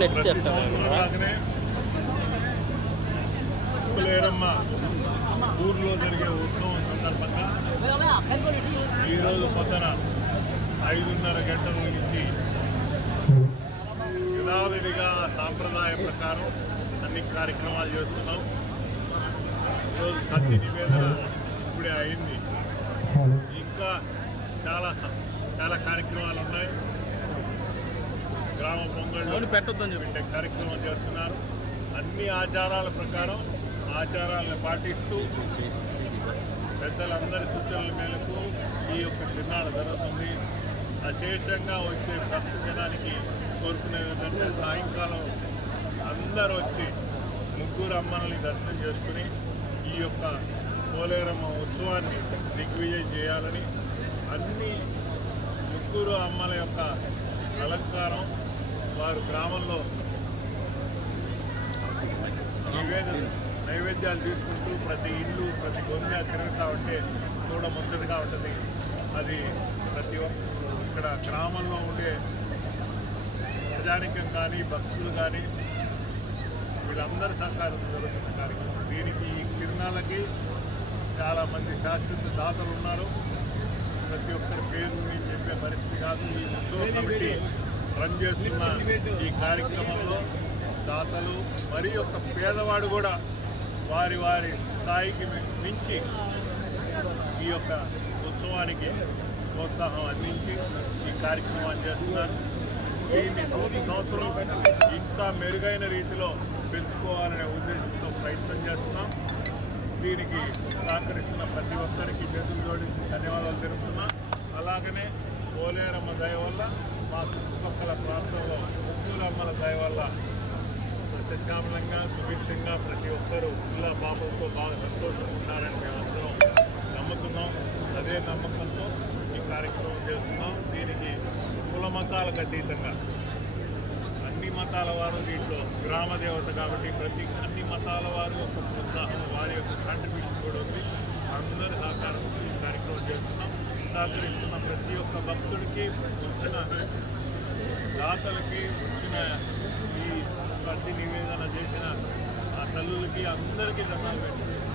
Net ఊర్లో జరిగే ఉత్సవం సందర్భంగా ఈరోజు పొద్దున ఐదున్నర గంటల నుంచి యథావిధిగా సాంప్రదాయ ప్రకారం అన్ని కార్యక్రమాలు చేస్తున్నాం. ఈరోజు సత్య నివేదన ఇప్పుడే అయింది. ఇంకా చాలా చాలా కార్యక్రమాలు ఉన్నాయి. గ్రామ పొంగళ్ళు పెట్టొద్దని పెట్టే కార్యక్రమం చేస్తున్నారు. అన్ని ఆచారాల ప్రకారం ఆచారాలను పాటిస్తూ పెద్దలందరి సూచనల మేరకు ఈ యొక్క తిరునాడు జరుగుతుంది. అశేషంగా వచ్చే భక్త జనానికి కోరుకునేది ఏంటంటే సాయంకాలం అందరూ వచ్చి ముగ్గురు అమ్మల్ని దర్శనం చేసుకుని ఈ యొక్క పోలేరమ్మ ఉత్సవాన్ని దిగ్విజయం చేయాలని అన్ని ముగ్గురు అమ్మల యొక్క అలంకారం వారు గ్రామంలో నివేదన నైవేద్యాలు తీసుకుంటూ ప్రతి ఇల్లు ప్రతి గొంగ తిరుగుతూ ఉంటే చూడ ముచ్చటగా ఉంటుంది. అది ప్రతి ఒక్క ఇక్కడ గ్రామంలో ఉండే ప్రజానికం కానీ భక్తులు కానీ వీళ్ళందరి సహకారం జరుగుతున్న కార్యక్రమం. దీనికి ఈ కిరణాలకి చాలామంది శాశ్వత దాతలు ఉన్నారు. ప్రతి ఒక్కరి పేరు నేను చెప్పే పరిస్థితి కాదు. ఈ ఉత్సవ కమిటీ రన్ చేస్తున్న ఈ కార్యక్రమంలో దాతలు మరి ఒక పేదవాడు కూడా వారి వారి స్థాయికి మించి ఈ యొక్క ఉత్సవానికి ప్రోత్సాహం అందించి ఈ కార్యక్రమాన్ని చేస్తున్నారు. దీన్ని నూతన సంవత్సరం ఇంకా మెరుగైన రీతిలో పెంచుకోవాలనే ఉద్దేశంతో ప్రయత్నం చేస్తున్నాం. దీనికి సహకరిస్తున్న ప్రతి ఒక్కరికి చేతులు జోడించి ధన్యవాదాలు తెలుపుతున్నా. అలాగనే పోలేరమ్మ దయ వల్ల మా చుట్టుపక్కల ప్రాంతంలో ముగ్గురమ్మల దయ వల్ల సత్యామలంగా సుభిక్షంగా ప్రతి ఒక్కరూ పిల్ల పాపలతో బాగా సంతోషంగా ఉన్నారని అందరం నమ్ముతున్నాం. అదే నమ్మకంతో ఈ కార్యక్రమం చేస్తున్నాం. దీనికి కుల మతాలకు అతీతంగా మతాల వారు దీంట్లో గ్రామ దేవత కాబట్టి ప్రతి అన్ని మతాల వారు ఒక ప్రోత్సాహం వారి యొక్క కాంట్రిబ్యూషన్ కూడా ఉంది. అందరి సహకారంతో ఈ కార్యక్రమం చేస్తున్నాం. సహకరిస్తున్న ప్రతి ఒక్క భక్తుడికి వచ్చిన దాతలకి వచ్చిన ఈ ప్రతి నివేదన చేసిన ఆ తల్లులకి అందరికీ దండాలు పెట్టారు